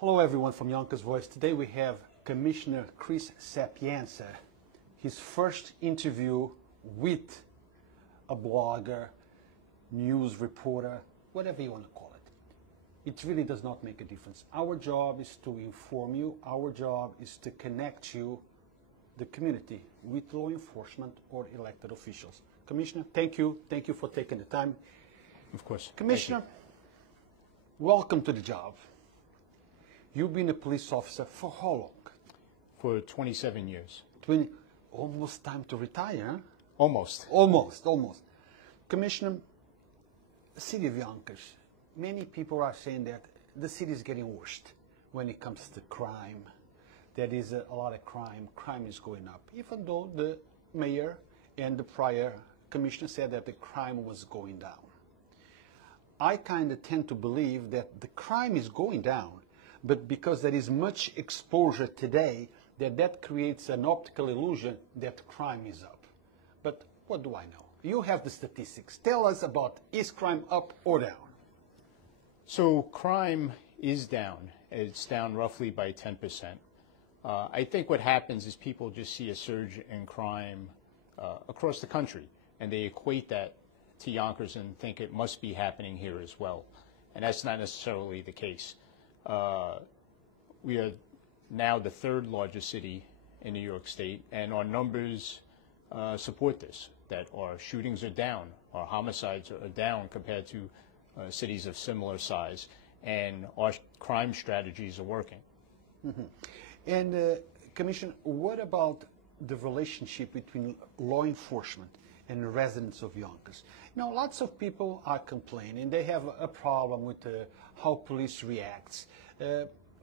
Hello everyone from Yonkers Voice. Today we have Commissioner Chris Sapienza. His first interview with a blogger, news reporter, whatever you want to call it. It really does not make a difference. Our job is to inform you. Our job is to connect you, the community, with law enforcement or elected officials. Commissioner, thank you. Thank you for taking the time. Of course. Commissioner, welcome to the job. You've been a police officer for how long? For 27 years. Almost time to retire, huh? Almost. Almost. Commissioner, the city of Yonkers, many people are saying that the city is getting worse when it comes to crime. There is a lot of crime. Crime is going up, even though the mayor and the prior commissioner said that the crime was going down. I kind of tend to believe that the crime is going down, but because there is much exposure today, that creates an optical illusion that crime is up. But what do I know? You have the statistics. Tell us about, is crime up or down? So crime is down. It's down roughly by 10%. I think what happens is people just see a surge in crime across the country, and they equate that to Yonkers and think it must be happening here as well. And that's not necessarily the case. We are now the third largest city in New York State, and our numbers support this, that our shootings are down, our homicides are down compared to cities of similar size, and our crime strategies are working. Mm-hmm. And Commissioner, what about the relationship between law enforcement and residents of Yonkers? You know, lots of people are complaining. They have a problem with how police reacts.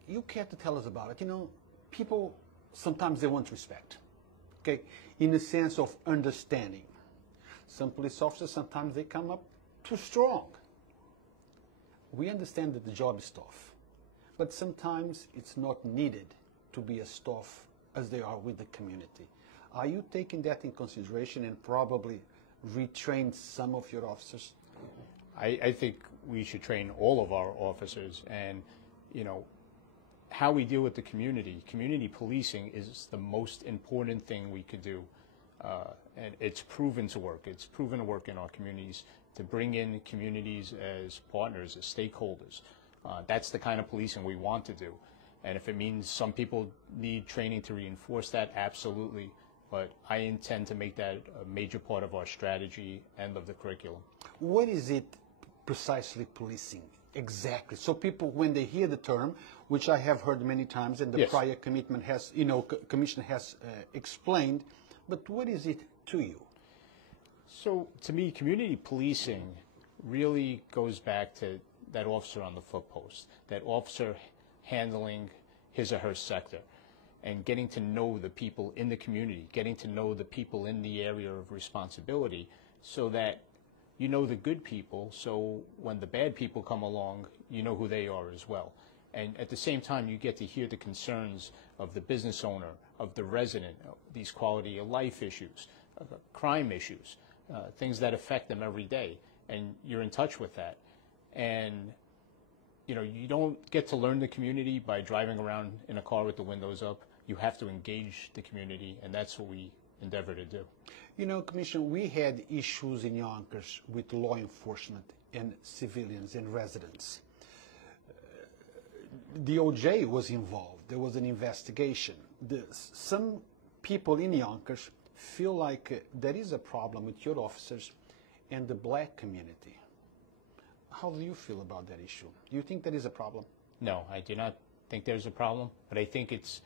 You care to tell us about it? You know, people, sometimes they want respect, okay, in the sense of understanding. Some police officers, sometimes they come up too strong. We understand that the job is tough, but sometimes it's not needed to be as tough as they are with the community. Are you taking that in consideration and probably retrain some of your officers? I think we should train all of our officers, and, you know, how we deal with the community. Community policing is the most important thing we could do. And it's proven to work. It's proven to work in our communities, to bring in communities as partners, as stakeholders. That's the kind of policing we want to do. And if it means some people need training to reinforce that, absolutely. But I intend to make that a major part of our strategy and of the curriculum. What is it precisely policing? Exactly. So people, when they hear the term, which I have heard many times, and the yes. prior commitment has, commissioner has explained, but what is it to you? So to me, community policing really goes back to that officer on the foot post, that officer handling his or her sector, and getting to know the people in the community, getting to know the people in the area of responsibility, so that you know the good people, so when the bad people come along, you know who they are as well. And at the same time, you get to hear the concerns of the business owner, of the resident, these quality of life issues, crime issues, things that affect them every day. And you're in touch with that. And, you know, you don't get to learn the community by driving around in a car with the windows up. You have to engage the community, and that's what we endeavor to do. You know, Commissioner, we had issues in Yonkers with law enforcement and civilians and residents. The OJ was involved. There was an investigation. Some people in Yonkers feel like there is a problem with your officers and the black community. How do you feel about that issue? Do you think there is a problem? No, I do not think there's a problem, but I think it's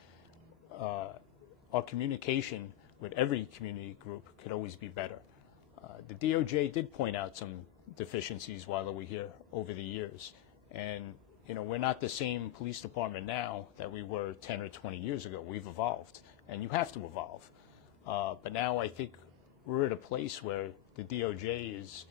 our communication with every community group could always be better. The DOJ did point out some deficiencies while we were here over the years. And, you know, we're not the same police department now that we were 10 or 20 years ago. We've evolved, and you have to evolve. But now I think we're at a place where the DOJ is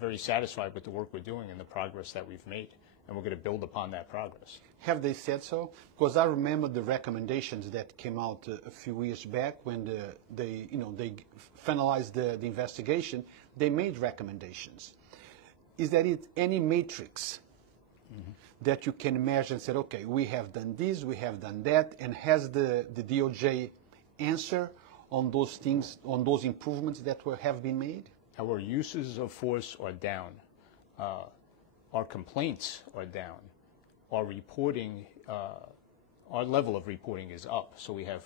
very satisfied with the work we're doing and the progress that we've made, and we're going to build upon that progress. Have they said so? Because I remember the recommendations that came out a few years back when they finalized the investigation. They made recommendations. Is there any matrix that you can measure and say, okay, we have done this, we have done that, and has the DOJ answer on those things, on those improvements that have been made? Our uses of force are down. Our complaints are down. Our reporting, our level of reporting is up. So we have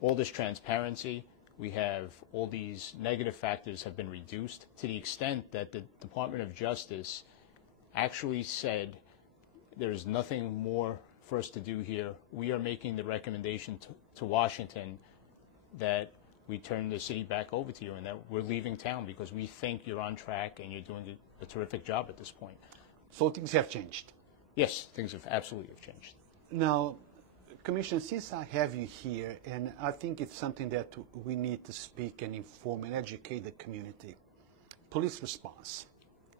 all this transparency. We have all these negative factors have been reduced to the extent that the Department of Justice actually said there's nothing more for us to do here. We are making the recommendation to Washington that we turn the city back over to you and that we're leaving town because we think you're on track and you're doing a terrific job at this point. So things have changed? Yes, things have absolutely changed. Now, Commissioner, since I have you here, and I think it's something that we need to speak and inform and educate the community. Police response,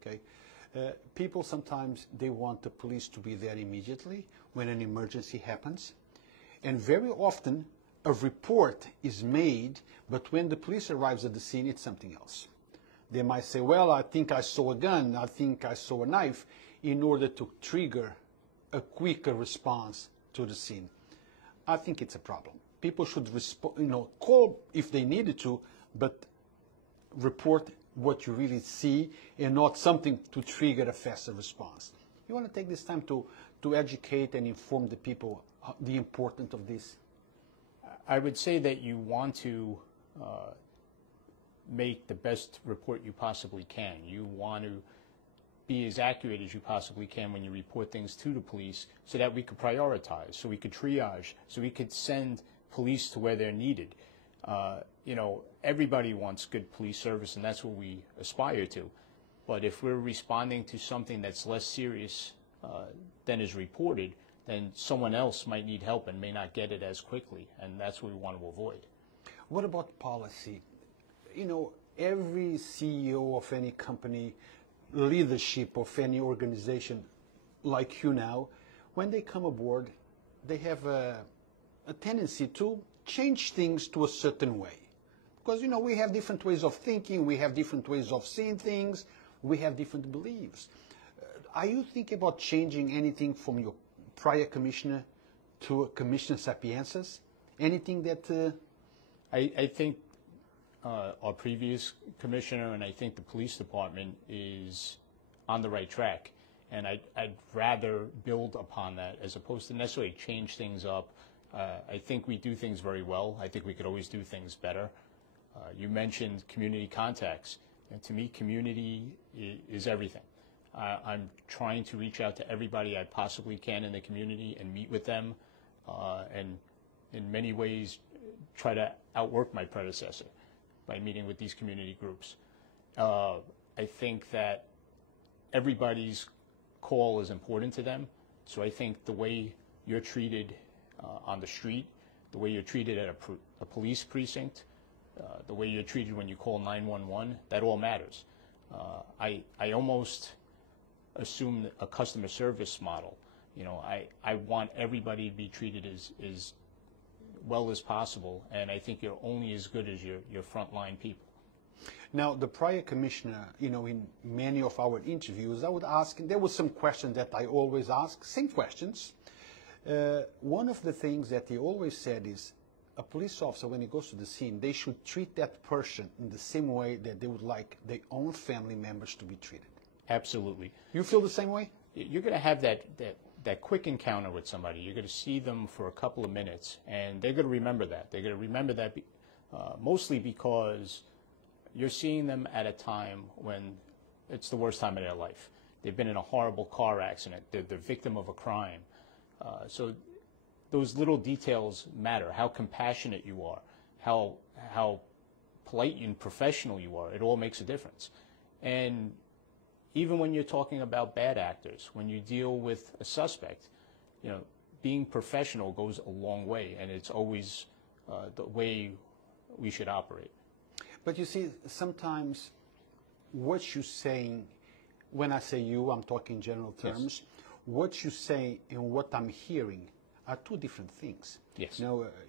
okay? People sometimes, they want the police to be there immediately when an emergency happens. And very often, a report is made, but when the police arrives at the scene, it's something else. They might say, well, I think I saw a gun, I think I saw a knife, in order to trigger a quicker response to the scene. I think it's a problem. People should call if they needed to, but report what you really see and not something to trigger a faster response. You want to take this time to educate and inform the people the importance of this? I would say that you want to make the best report you possibly can. You want to be as accurate as you possibly can when you report things to the police so that we could prioritize, so we could triage, so we could send police to where they're needed. Everybody wants good police service, and that's what we aspire to. But if we're responding to something that's less serious than is reported, then someone else might need help and may not get it as quickly, and that's what we want to avoid. What about policy? Every CEO of any company, leadership of any organization like you now, when they come aboard, they have a tendency to change things to a certain way. Because, we have different ways of thinking, we have different ways of seeing things, we have different beliefs. Are you thinking about changing anything from your prior commissioner to Commissioner Sapienza's? Anything that... I think our previous commissioner and I think the police department is on the right track. And I'd rather build upon that as opposed to necessarily change things up. I think we do things very well. I think we could always do things better. You mentioned community contacts. And to me, community is everything. I'm trying to reach out to everybody I possibly can in the community and meet with them and in many ways try to outwork my predecessor by meeting with these community groups. I think that everybody's call is important to them. So I think the way you're treated on the street, the way you're treated at a police precinct, the way you're treated when you call 911, that all matters. I almost assume a customer service model. I want everybody to be treated as well as possible, and I think you're only as good as your frontline people. Now, the prior commissioner, in many of our interviews, I would ask, and there was some questions that I always ask, same questions. One of the things that he always said is, a police officer, when he goes to the scene, they should treat that person in the same way that they would like their own family members to be treated. Absolutely. You feel the same way? You're going to have that quick encounter with somebody. You're going to see them for a couple of minutes, and they're going to remember that. They're going to remember that mostly because you're seeing them at a time when it's the worst time of their life. They've been in a horrible car accident. They're the victim of a crime. So those little details matter. How compassionate you are, how polite and professional you are. It all makes a difference. And even when you're talking about bad actors, when you deal with a suspect, being professional goes a long way, and it's always the way we should operate. But you see, sometimes what you're saying, when I say you, I'm talking in general terms, yes. What you say and what I'm hearing are two different things. Yes.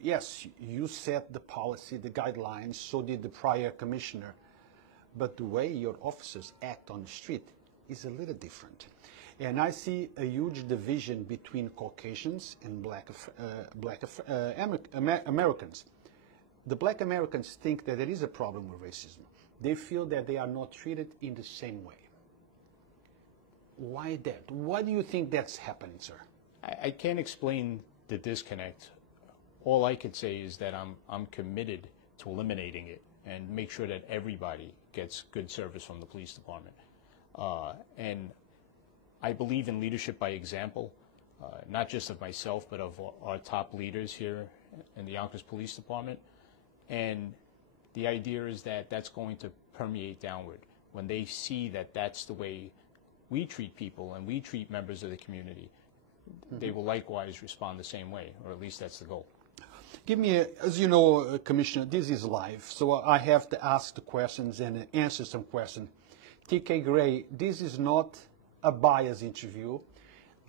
Yes, you set the policy, the guidelines, so did the prior commissioner. But the way your officers act on the street is a little different. And I see a huge division between Caucasians and Americans. The black Americans think that there is a problem with racism. They feel that they are not treated in the same way. Why that? Why do you think that's happening, sir? I can't explain the disconnect. All I could say is that I'm committed to eliminating it and make sure that everybody gets good service from the police department. And I believe in leadership by example, not just of myself, but of our top leaders here in the Yonkers Police Department. And the idea is that that's going to permeate downward. When they see that that's the way we treat people and we treat members of the community, they will likewise respond the same way, or at least that's the goal. Give me, as you know, Commissioner, this is live, so I have to ask the questions and answer some questions. TK Gray, this is not a bias interview.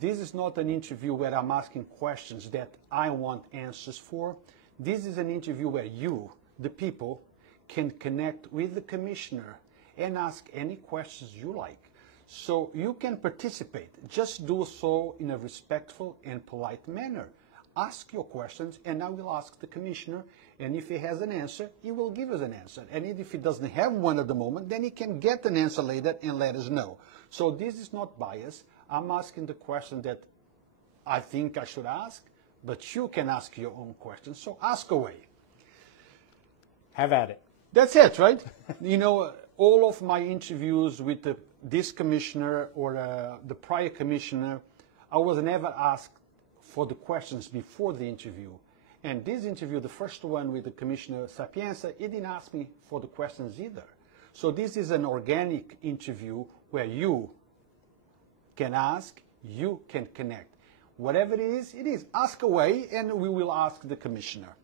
This is not an interview where I'm asking questions that I want answers for. This is an interview where you, the people, can connect with the Commissioner and ask any questions you like. So you can participate. Just do so in a respectful and polite manner. Ask your questions, and I will ask the Commissioner, and if he has an answer, he will give us an answer. And if he doesn't have one at the moment, then he can get an answer later and let us know. So this is not bias. I'm asking the question that I think I should ask, but you can ask your own questions. So ask away. Have at it. That's it, right? You know, all of my interviews with this commissioner or the prior commissioner, I was never asked for the questions before the interview. And this interview, the first one with the Commissioner Sapienza, he didn't ask me for the questions either. So this is an organic interview where you can ask, you can connect. Whatever it is, ask away, and we will ask the Commissioner.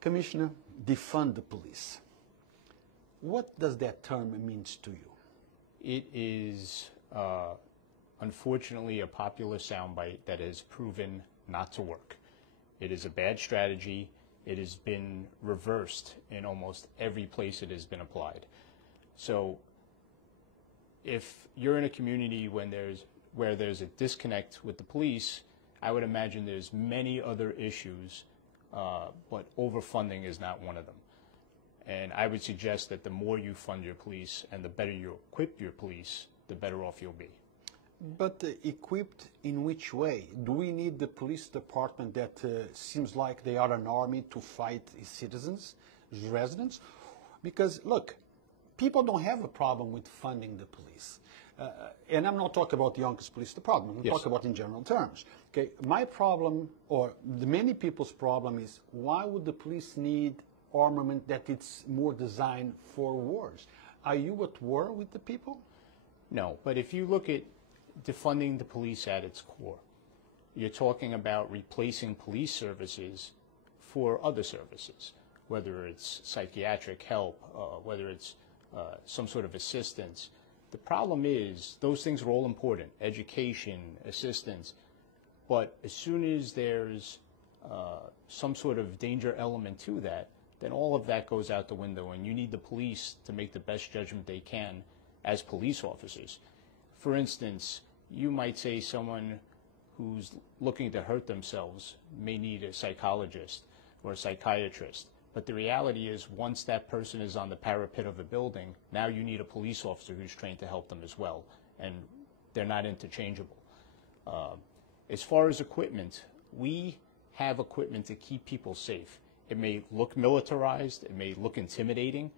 Commissioner, defund the police. What does that term mean to you? It is unfortunately a popular soundbite that has proven not to work. It is a bad strategy. It has been reversed in almost every place it has been applied. So if you're in a community where there's a disconnect with the police, I would imagine there's many other issues, but overfunding is not one of them. And I would suggest that the more you fund your police and the better you equip your police, the better off you'll be. But equipped in which way? Do we need the police department that seems like they are an army to fight its citizens, residents? Because, look, people don't have a problem with funding the police. And I'm not talking about the Yonkers Police Department. I'm talking about in general terms. Okay, my problem, or the many people's problem, is why would the police need armament that it's more designed for wars? Are you at war with the people? No, but if you look at defunding the police at its core, you're talking about replacing police services for other services, whether it's psychiatric help, whether it's some sort of assistance. The problem is those things are all important, education, assistance, but as soon as there's some sort of danger element to that, then all of that goes out the window, and you need the police to make the best judgment they can as police officers. For instance, you might say someone who's looking to hurt themselves may need a psychologist or a psychiatrist. But the reality is, once that person is on the parapet of a building, now you need a police officer who's trained to help them as well, and they're not interchangeable. As far as equipment, we have equipment to keep people safe. It may look militarized, it may look intimidating.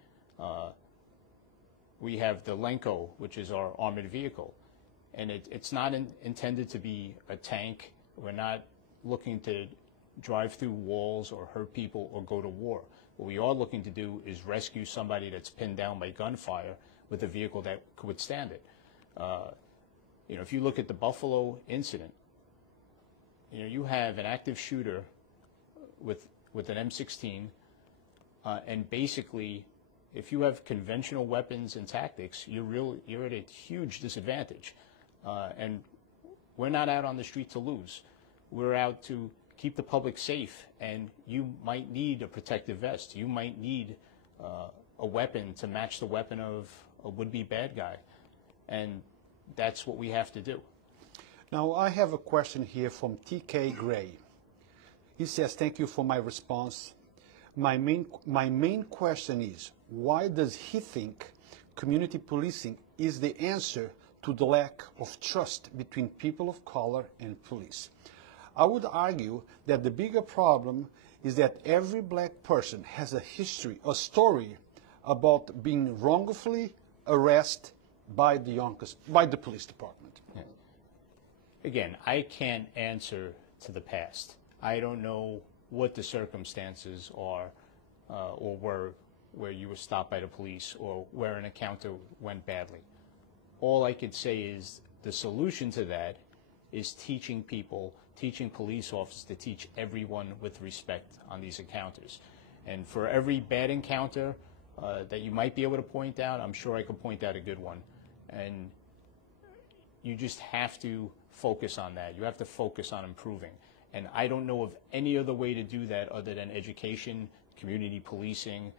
We have the Lenko, which is our armored vehicle, and it's not intended to be a tank. We're not looking to drive through walls or hurt people or go to war. What we are looking to do is rescue somebody that's pinned down by gunfire with a vehicle that could withstand it. If you look at the Buffalo incident, you have an active shooter with an M16, and basically, if you have conventional weapons and tactics, you're at a huge disadvantage. And we're not out on the street to lose. We're out to keep the public safe, and you might need a protective vest. You might need a weapon to match the weapon of a would-be bad guy. And that's what we have to do. Now, I have a question here from TK Gray. He says, thank you for my response. My main question is, why does he think community policing is the answer to the lack of trust between people of color and police? I would argue that the bigger problem is that every black person has a history, a story about being wrongfully arrested by the police department. Yeah. Again, I can't answer to the past. I don't know what the circumstances are or were where you were stopped by the police or where an encounter went badly. All I could say is the solution to that is teaching people, teaching police officers to teach everyone with respect on these encounters. And for every bad encounter that you might be able to point out, I'm sure I could point out a good one. And you just have to focus on that. You have to focus on improving. And I don't know of any other way to do that other than education, community policing,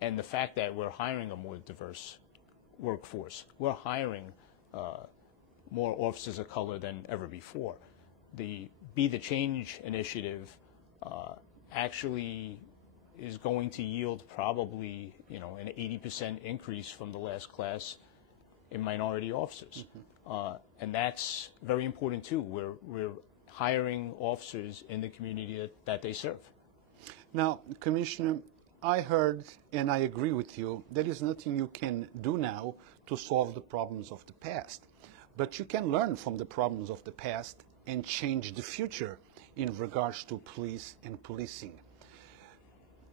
and the fact that we're hiring a more diverse workforce. We're hiring more officers of color than ever before. The Be the Change initiative actually is going to yield probably, an 80% increase from the last class in minority officers. Mm-hmm. And that's very important too. We're hiring officers in the community that they serve. Now, Commissioner, I heard and I agree with you, there is nothing you can do now to solve the problems of the past. But you can learn from the problems of the past and change the future in regards to police and policing.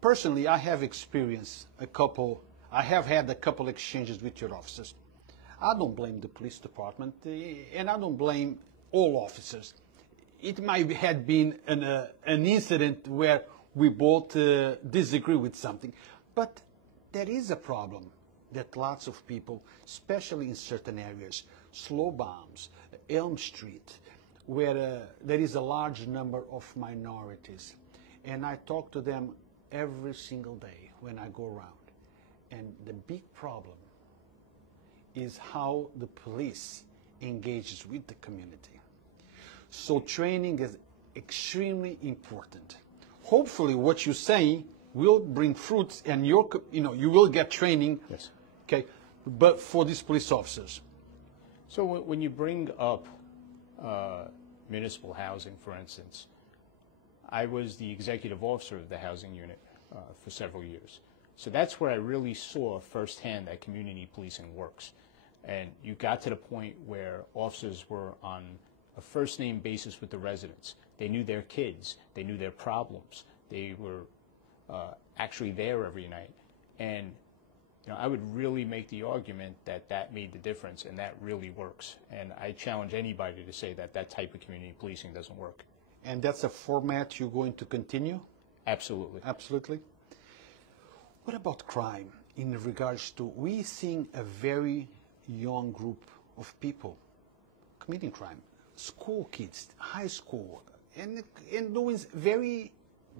Personally, I have experienced I have had a couple exchanges with your officers. I don't blame the police department, and I don't blame all officers. It might have been an incident where we both disagree with something, but there is a problem that lots of people, especially in certain areas, Slow Bombs, Elm Street, where there is a large number of minorities, and I talk to them every single day when I go around. And the big problem is how the police engages with the community. So training is extremely important. Hopefully what you're saying will bring fruits and you will get training. Yes. Okay, but for these police officers. So when you bring up municipal housing, for instance, I was the executive officer of the housing unit for several years. So that's where I really saw firsthand that community policing works. And you got to the point where officers were on a first-name basis with the residents. They knew their kids. They knew their problems. They were actually there every night. And I would really make the argument that that made the difference, and that really works. And I challenge anybody to say that that type of community policing doesn't work. And that's a format you're going to continue? Absolutely. Absolutely. What about crime in regards to, we seeing a very young group of people committing crime, school kids, high school, and doing very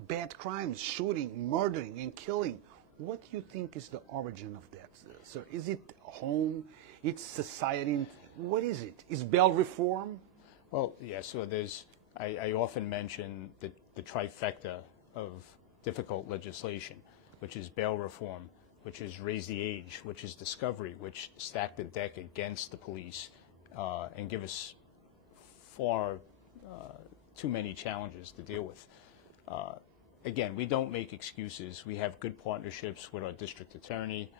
bad crimes, shooting, murdering, and killing. What do you think is the origin of that, sir? Is it home? It's society? What is it? Is bail reform? Well, yeah, so I often mention the trifecta of difficult legislation, which is bail reform, which is raise the age, which is discovery, which stack the deck against the police and give us far too many challenges to deal with. Again, we don't make excuses. We have good partnerships with our district attorney,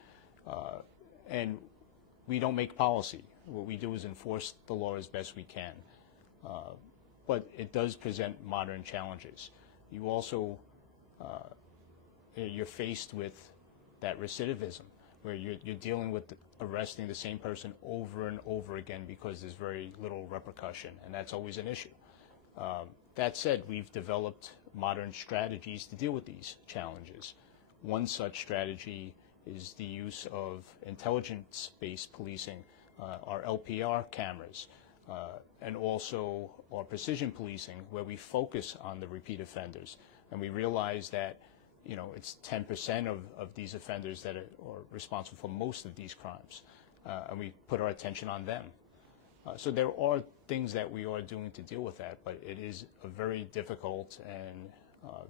and we don't make policy. What we do is enforce the law as best we can. But it does present modern challenges. You also, you're faced with that recidivism, where you're dealing with arresting the same person over and over again because there's very little repercussion, and that's always an issue. That said, we've developed modern strategies to deal with these challenges. One such strategy is the use of intelligence-based policing, our LPR cameras, and also our precision policing, where we focus on the repeat offenders. And we realize that it's 10% of these offenders that are responsible for most of these crimes. and we put our attention on them. So there are things that we are doing to deal with that, but it is a very difficult and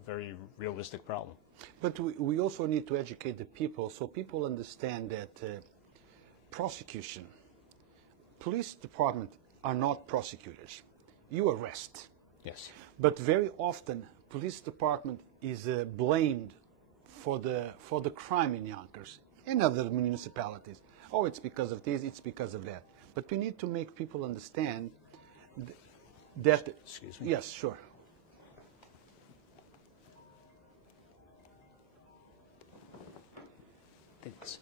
very realistic problem. But we also need to educate the people so people understand that prosecution, police department are not prosecutors. You arrest. Yes. But very often, police department is blamed for the crime in Yonkers and other municipalities. Oh, it's because of this, it's because of that. But we need to make people understand that... Excuse me. Yes, sure. Thanks.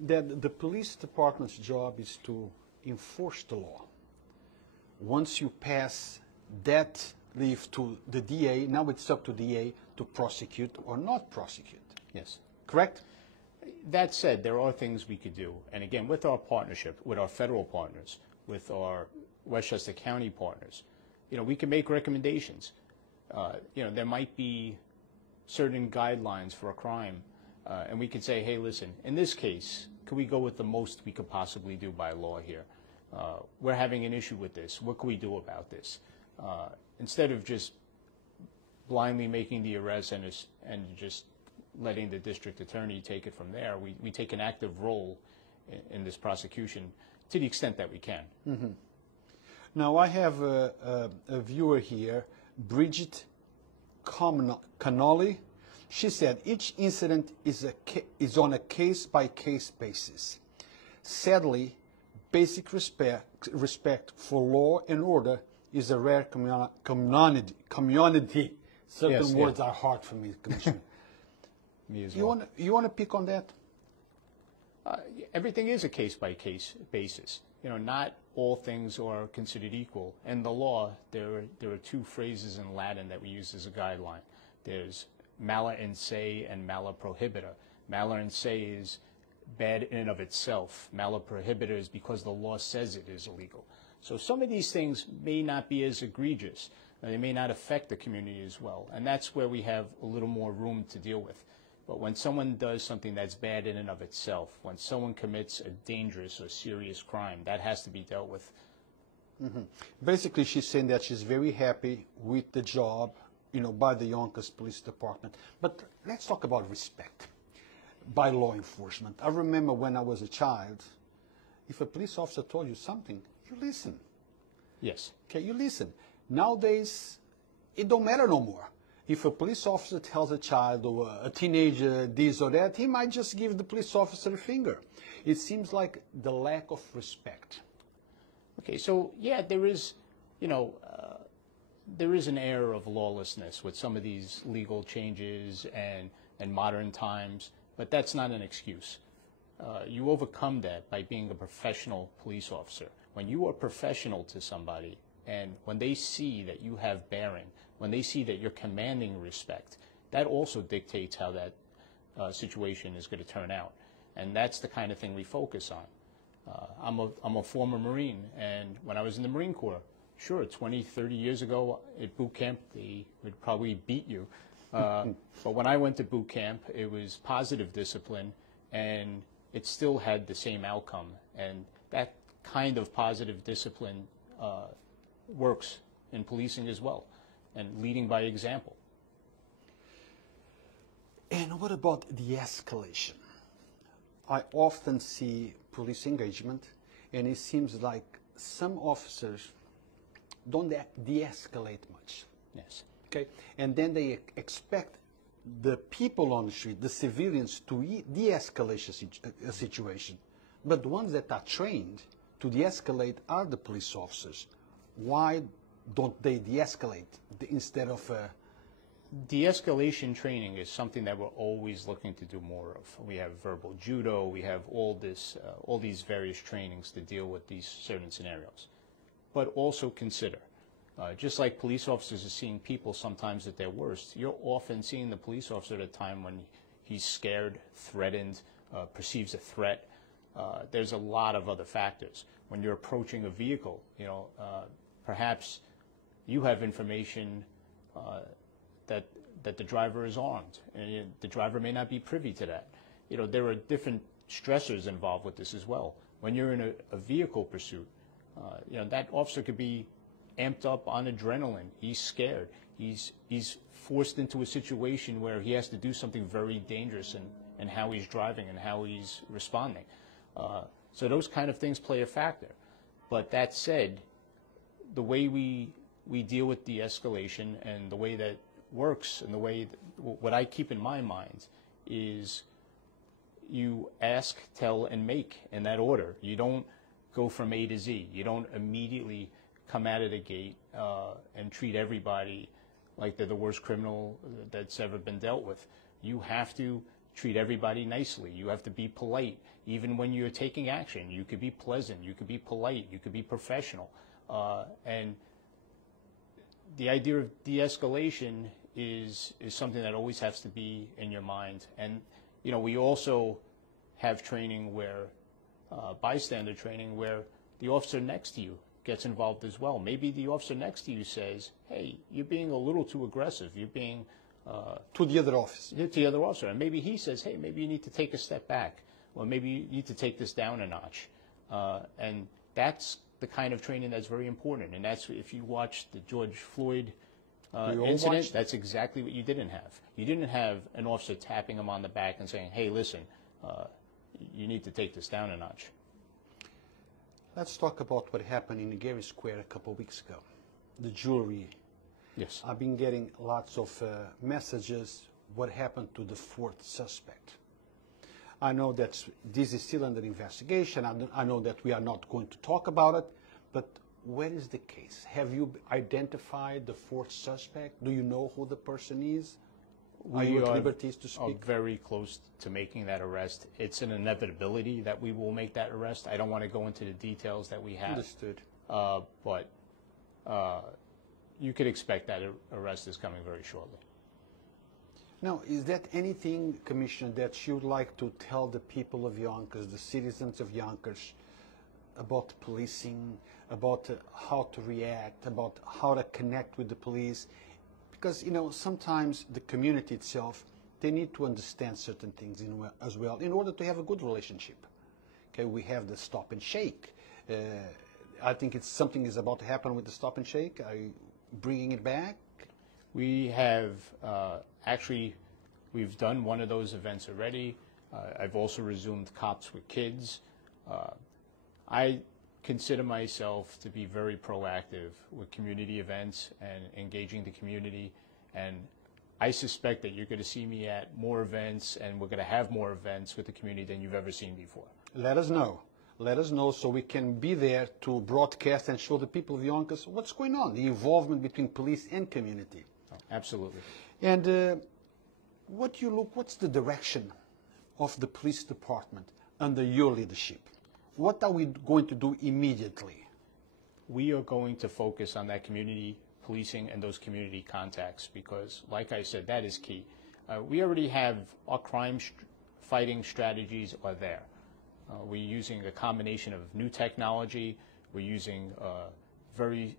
That the police department's job is to enforce the law. Once you pass that leave to the DA, now it's up to the DA to prosecute or not prosecute. Yes. Correct? That said, there are things we could do. And again, with our partnership, with our federal partners, with our Westchester County partners, we can make recommendations. There might be certain guidelines for a crime, and we can say, hey, listen, in this case, can we go with the most we could possibly do by law here? We're having an issue with this. What can we do about this? Instead of just blindly making the arrest and just letting the district attorney take it from there, we take an active role in this prosecution to the extent that we can. Mm-hmm. Now, I have a viewer here, Bridget Connolly. She said, each incident is on a case-by-case basis. Sadly, basic respect for law and order is a rare community. Certain Yes, words yeah. are hard for me, Commissioner. Me as well. You want to pick on that? Everything is a case-by-case basis. Not all things are considered equal. In the law, there are two phrases in Latin that we use as a guideline. There's mala in se and mala prohibita. Mala in se is bad in and of itself. Mala prohibita is because the law says it is illegal. So some of these things may not be as egregious. They may not affect the community as well. And that's where we have a little more room to deal with. But when someone does something that's bad in and of itself, when someone commits a dangerous or serious crime, that has to be dealt with. Mm-hmm. Basically, she's saying that she's very happy with the job, by the Yonkers Police Department. But let's talk about respect by law enforcement. I remember when I was a child, if a police officer told you something, you listen. Yes. Okay, you listen. Nowadays, it don't matter no more. If a police officer tells a child or a teenager this or that, he might just give the police officer a finger. It seems like the lack of respect. Okay, so yeah, there is an air of lawlessness with some of these legal changes and modern times, but that's not an excuse. You overcome that by being a professional police officer. When you are professional to somebody, and when they see that you have bearing, when they see that you're commanding respect, that also dictates how that situation is going to turn out. And that's the kind of thing we focus on. I'm a former Marine, and when I was in the Marine Corps, sure, 20, 30 years ago at boot camp, they would probably beat you. But when I went to boot camp, it was positive discipline, and it still had the same outcome. And that kind of positive discipline works in policing as well, and leading by example. And what about de-escalation? I often see police engagement, and it seems like some officers don't de-escalate much. Yes. Okay, and then they expect the people on the street, the civilians, to de-escalate a situation. But the ones that are trained to de-escalate are the police officers. Why don't they de-escalate instead of... De-escalation training is something that we're always looking to do more of. We have verbal judo, we have all these various trainings to deal with these certain scenarios. But also consider, just like police officers are seeing people sometimes at their worst, you're often seeing the police officer at a time when he's scared, threatened, perceives a threat. There's a lot of other factors. When you're approaching a vehicle, perhaps you have information that the driver is armed, and the driver may not be privy to that. There are different stressors involved with this as well. When you're in a vehicle pursuit, that officer could be amped up on adrenaline. He's scared. He's forced into a situation where he has to do something very dangerous in how he's driving and how he's responding. So those kind of things play a factor. But that said, the way we deal with de-escalation and the way that works and the way what I keep in my mind is you ask, tell, and make in that order. You don't go from A to Z. You don't immediately come out of the gate and treat everybody like they're the worst criminal that's ever been dealt with. You have to treat everybody nicely. You have to be polite. Even when you're taking action, you could be pleasant, you could be polite, you could be professional. And the idea of de-escalation is something that always has to be in your mind. And we also have training where, bystander training, where the officer next to you gets involved as well. Maybe the officer next to you says, hey, you're being a little too aggressive. You're being... to the other officer. To the other officer. And maybe he says, hey, maybe you need to take a step back. Or maybe you need to take this down a notch. And that's the kind of training that's very important. And that's, if you watch the George Floyd incident, that's exactly what you didn't have. You didn't have an officer tapping him on the back and saying, hey, listen, you need to take this down a notch. Let's talk about what happened in Gary Square a couple of weeks ago. The jewelry. Yes. I've been getting lots of messages what happened to the fourth suspect. I know that this is still under investigation. I know that we are not going to talk about it, but where is the case? Have you identified the fourth suspect? Do you know who the person is? Are you at liberty to speak? We are very close to making that arrest. It's an inevitability that we will make that arrest. I don't want to go into the details that we have. Understood. But you could expect that arrest is coming very shortly. Now, is that anything, Commissioner, that you'd like to tell the people of Yonkers, the citizens of Yonkers, about policing, about how to react, about how to connect with the police? Because, sometimes the community itself, they need to understand certain things as well in order to have a good relationship. Okay, we have the stop and shake. I think something is about to happen with the stop and shake. Are you bringing it back? We have actually, we've done one of those events already. I've also resumed Cops with Kids. I consider myself to be very proactive with community events and engaging the community. And I suspect that you're going to see me at more events, and we're going to have more events with the community than you've ever seen before. Let us know. Let us know so we can be there to broadcast and show the people of Yonkers what's going on, the involvement between police and community. Oh, absolutely. And what's the direction of the police department under your leadership? What are we going to do immediately? We are going to focus on that community policing and those community contacts because, like I said, that is key. We already have our crime fighting strategies are there. We're using a combination of new technology. We're using very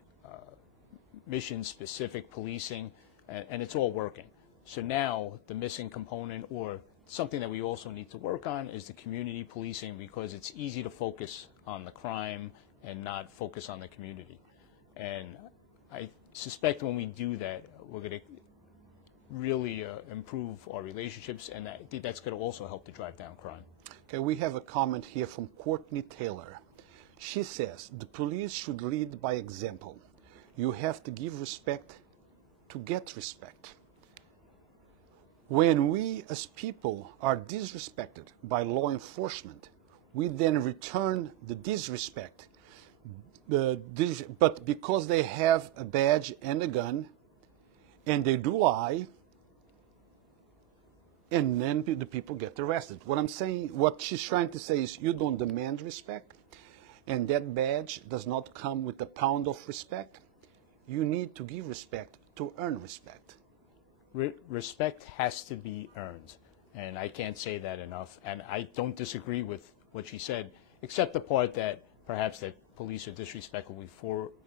mission-specific policing, and it's all working. So now the missing component, or something that we also need to work on, is the community policing, because it's easy to focus on the crime and not focus on the community. And I suspect when we do that, we're going to really improve our relationships, and I think that's going to also help to drive down crime. Okay, we have a comment here from Courtney Taylor. She says, the police should lead by example. You have to give respect to get respect. When we as people are disrespected by law enforcement, we then return the disrespect. But because they have a badge and a gun, and they do lie, and then the people get arrested. What she's trying to say is you don't demand respect, and that badge does not come with a pound of respect. You need to give respect to earn respect. Respect has to be earned, and I can't say that enough. And I don't disagree with what she said, except the part that perhaps that police are disrespectful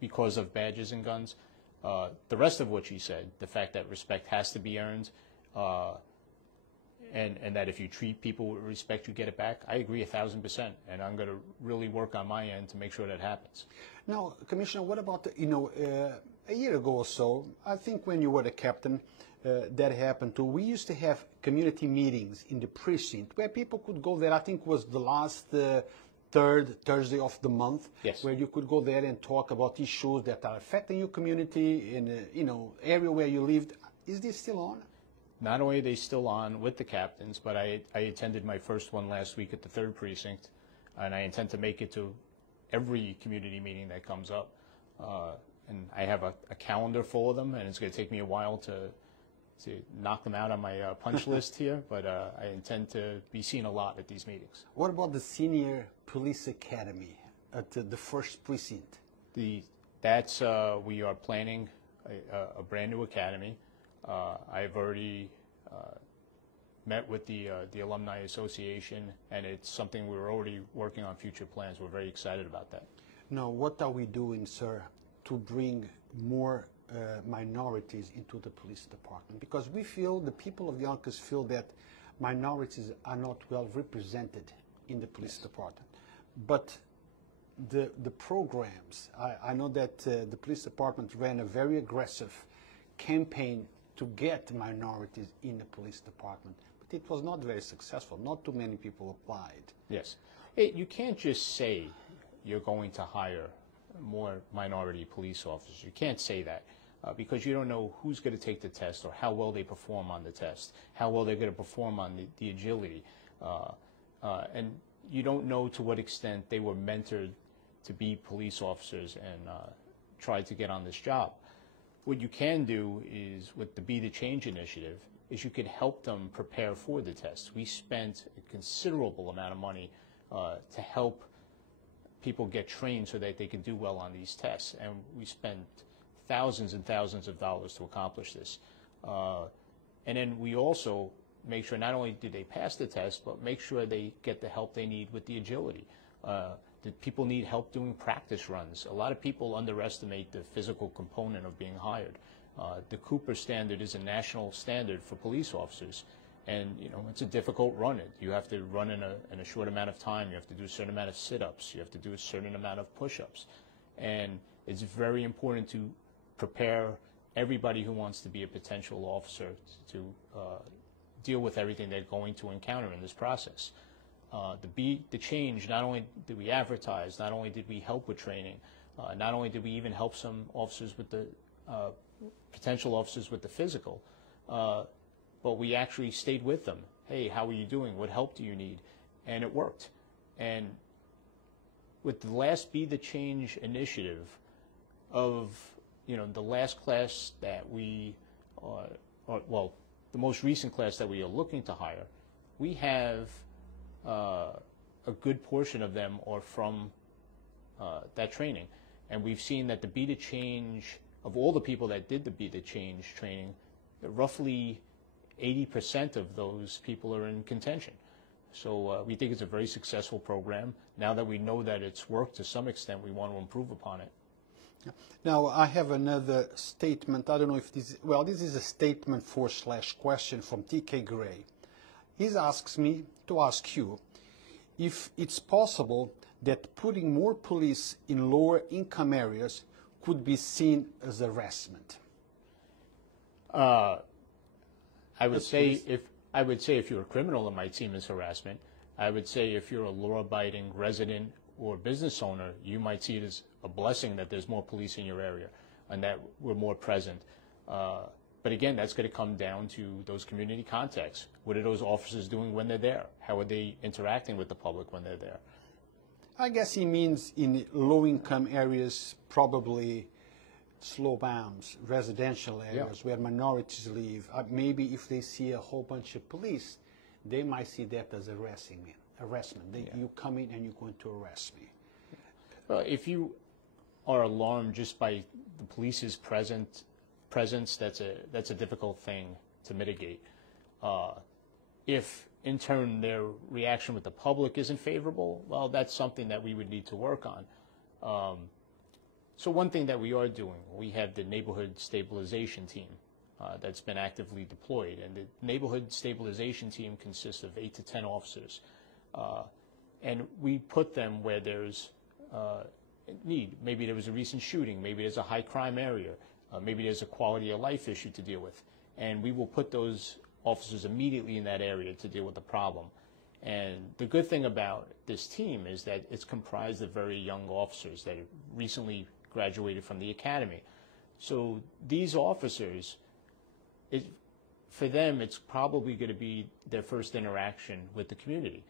because of badges and guns. The rest of what she said, the fact that respect has to be earned, and that if you treat people with respect, you get it back. I agree 1,000%, and I'm going to really work on my end to make sure that happens. Now, Commissioner, what about, a year ago or so, I think when you were the captain, that happened too. We used to have community meetings in the precinct where people could go there. I think it was the last third Thursday of the month, yes, where you could go there and talk about issues that are affecting your community in area where you lived. Is this still on? Not only are they still on with the captains, but I attended my first one last week at the 3rd Precinct, and I intend to make it to every community meeting that comes up. And I have a calendar full of them, and it's going to take me a while to knock them out on my punch list here, but I intend to be seen a lot at these meetings. What about the Senior Police Academy at the 1st Precinct? We are planning a brand new academy. I've already met with the Alumni Association, and it's something we're already working on future plans. We're very excited about that. Now, what are we doing, sir, to bring more minorities into the police department? Because we feel, the people of Yonkers feel that minorities are not well represented in the police department. But the programs, I know that the police department ran a very aggressive campaign to get minorities in the police department, but it was not very successful. Not too many people applied. Yes. You can't just say you're going to hire more minority police officers. You can't say that because you don't know who's going to take the test or how well they perform on the test, how well they're going to perform on the agility. And you don't know to what extent they were mentored to be police officers and tried to get on this job. What you can do is, with the Be the Change initiative, is you can help them prepare for the test. We spent a considerable amount of money to help people get trained so that they can do well on these tests, and we spent thousands and thousands of dollars to accomplish this. And then we also make sure not only do they pass the test, but make sure they get the help they need with the agility. That people need help doing practice runs. A lot of people underestimate the physical component of being hired. The Cooper standard is a national standard for police officers, and it's a difficult run. You have to run in a short amount of time. You have to do a certain amount of sit-ups. You have to do a certain amount of push-ups, and it's very important to prepare everybody who wants to be a potential officer to deal with everything they're going to encounter in this process. The change, not only did we advertise, not only did we help with training, not only did we even help some officers with the potential officers with the physical, but we actually stayed with them. Hey, how are you doing? What help do you need? And it worked. And with the last Be the Change initiative of, the last class that we, the most recent class that we are looking to hire, we have a good portion of them are from that training. And we've seen that the Be the Change, of all the people that did the Be the Change training, roughly 80% of those people are in contention. So we think it's a very successful program. Now that we know that it's worked to some extent, we want to improve upon it. Now, I have another statement. I don't know if this is a statement / question from TK Gray. He asks me to ask you if it's possible that putting more police in lower income areas could be seen as harassment. I would say if you're a criminal, it might seem as harassment. I would say if you're a law-abiding resident or business owner, you might see it as a blessing that there's more police in your area and that we're more present. But again, that's going to come down to those community contexts. What are those officers doing when they're there? How are they interacting with the public when they're there? I guess he means in low-income areas, probably slow bounds, residential areas where minorities live. Maybe if they see a whole bunch of police, they might see that as harassment. You come in and you're going to arrest me. Well, if you are alarmed just by the police's presence, that's a difficult thing to mitigate. If in turn their reaction with the public isn't favorable, well, that's something that we would need to work on. So one thing that we are doing, we have the neighborhood stabilization team. that's been actively deployed. And the neighborhood stabilization team consists of 8 to 10 officers. And we put them where there's need. Maybe there was a recent shooting, maybe there's a high crime area, maybe there's a quality of life issue to deal with. And we will put those officers immediately in that area to deal with the problem. And the good thing about this team is that it's comprised of very young officers that have recently graduated from the academy. So these officers, for them, it's probably going to be their first interaction with the community.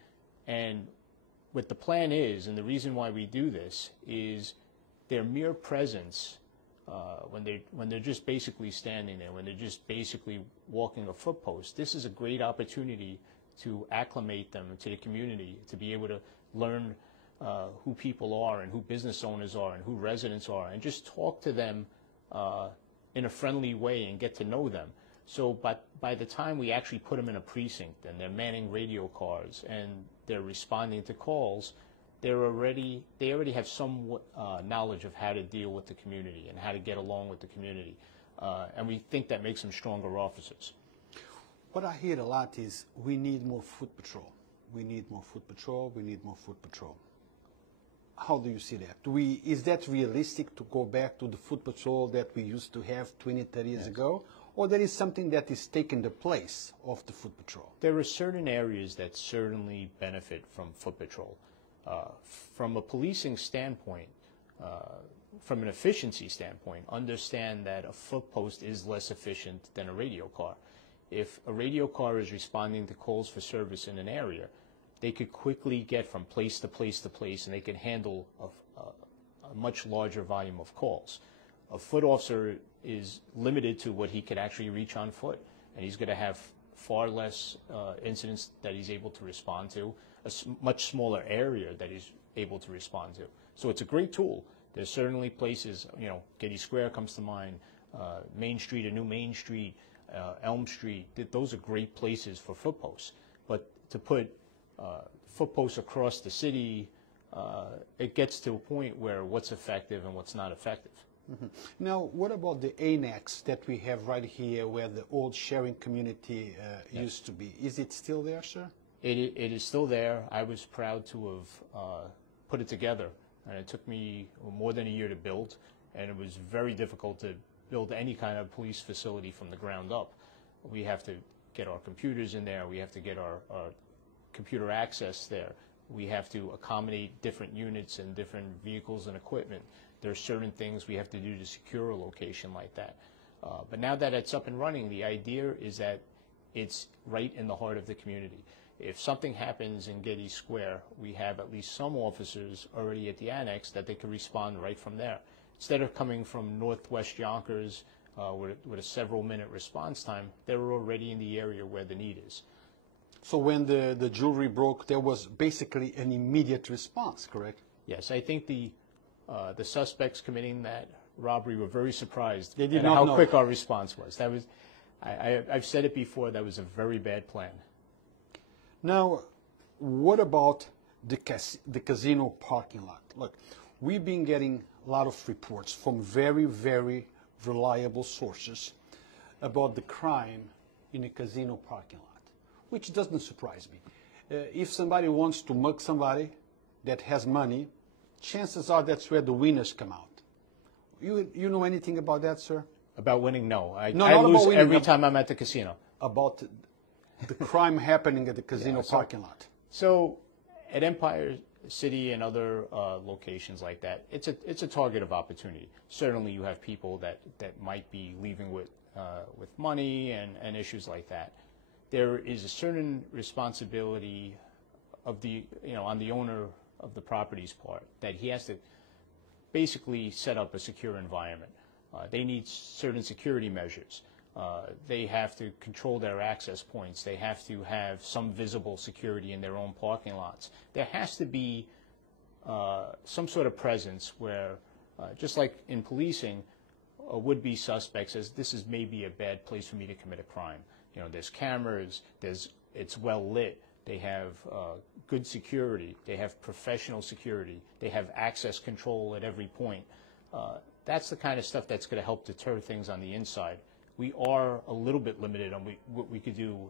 And what the plan is, and the reason why we do this, is their mere presence, when they're just basically standing there, when they're just basically walking a foot post, this is a great opportunity to acclimate them to the community, to be able to learn who people are and who business owners are and who residents are, and just talk to them in a friendly way and get to know them. So by the time we actually put them in a precinct and they're manning radio cars and they're responding to calls, they already have some knowledge of how to deal with the community and how to get along with the community. And we think that makes them stronger officers. What I hear a lot is we need more foot patrol. We need more foot patrol. We need more foot patrol. How do you see that? Is that realistic to go back to the foot patrol that we used to have 20, 30 years ago? Or there is something that is taking the place of the foot patrol? There are certain areas that certainly benefit from foot patrol. From a policing standpoint, from an efficiency standpoint, understand that a foot post is less efficient than a radio car. If a radio car is responding to calls for service in an area, they could quickly get from place to place to place, and they can handle a much larger volume of calls. A foot officer is limited to what he could actually reach on foot, and he's going to have far less incidents that he's able to respond to, a much smaller area that he's able to respond to. So it's a great tool. There's certainly places, Getty Square comes to mind, Main Street, a new Main Street, Elm Street. Those are great places for foot posts. But to put foot posts across the city, it gets to a point where what's effective and what's not effective. Mm-hmm. Now, what about the annex that we have right here where the old sharing community used to be? Is it still there, sir? It is still there. I was proud to have put it together, and it took me more than a year to build, and it was very difficult to build any kind of police facility from the ground up. We have to get our computers in there. We have to get our computer access there. We have to accommodate different units and different vehicles and equipment. There are certain things we have to do to secure a location like that. But now that it's up and running, the idea is that it's right in the heart of the community. If something happens in Getty Square, we have at least some officers already at the annex that they can respond right from there. Instead of coming from northwest Yonkers with a several-minute response time, they're already in the area where the need is. So when the jewelry broke, there was basically an immediate response, correct? Yes, I think the suspects committing that robbery were very surprised they did at not how know. quick our response was. That was, I've said it before, that was a very bad plan. Now, what about the casino parking lot? Look, we've been getting a lot of reports from very, very reliable sources about the crime in a casino parking lot, which doesn't surprise me. If somebody wants to mug somebody that has money, chances are that's where the winners come out. You know anything about that, sir? About winning, no. I not lose about winning, every time I'm at the casino. About the crime happening at the casino parking lot. So at Empire City and other locations like that, it's a target of opportunity. Certainly you have people that might be leaving with money and issues like that. There is a certain responsibility of on the owner of the property's part that he has to basically set up a secure environment. They need certain security measures. They have to control their access points. They have to have some visible security in their own parking lots. There has to be some sort of presence where, just like in policing, a would-be suspect says, this is maybe a bad place for me to commit a crime. There's cameras, it's well lit, they have good security, they have professional security, they have access control at every point. That's the kind of stuff that's going to help deter things on the inside. we are a little bit limited on what we could do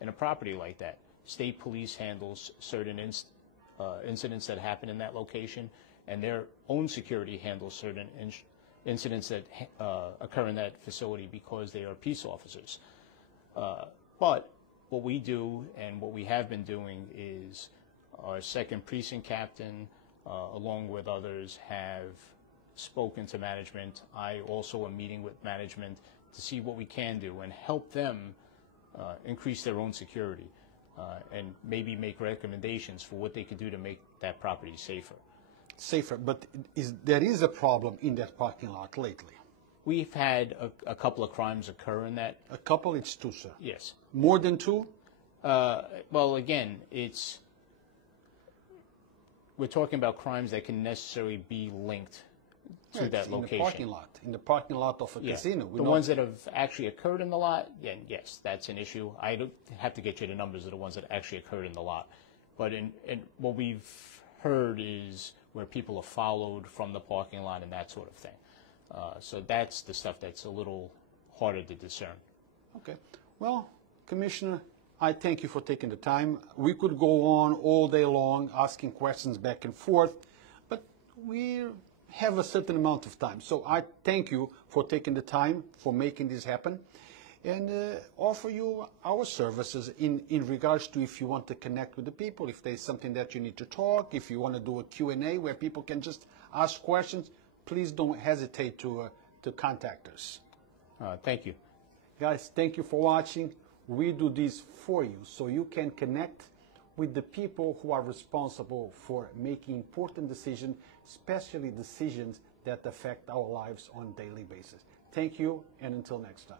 in a property like that. State police handles certain incidents that happen in that location, and their own security handles certain incidents that occur in that facility because they are peace officers. But what we do and what we have been doing is our second precinct captain, along with others, have spoken to management. I also am meeting with management to see what we can do and help them increase their own security and maybe make recommendations for what they could do to make that property safer. Safer, but there is a problem in that parking lot lately. We've had a couple of crimes occur in that. A couple, it's two, sir. Yes. More than two? Well, again, we're talking about crimes that can necessarily be linked to that location. In the parking lot of a casino. The ones that have actually occurred in the lot, then yes, that's an issue. I don't have to get you the numbers of the ones that actually occurred in the lot. But in what we've heard is where people are followed from the parking lot and that sort of thing. So that's the stuff that's a little harder to discern. Okay. Well, Commissioner, I thank you for taking the time. We could go on all day long asking questions back and forth, but we have a certain amount of time. So I thank you for taking the time, for making this happen, and offer you our services in regards to if you want to connect with the people, if there's something that you need to talk, if you want to do a Q&A where people can just ask questions, please don't hesitate to contact us. Thank you. Guys, thank you for watching. We do this for you so you can connect with the people who are responsible for making important decisions, especially decisions that affect our lives on a daily basis. Thank you, and until next time.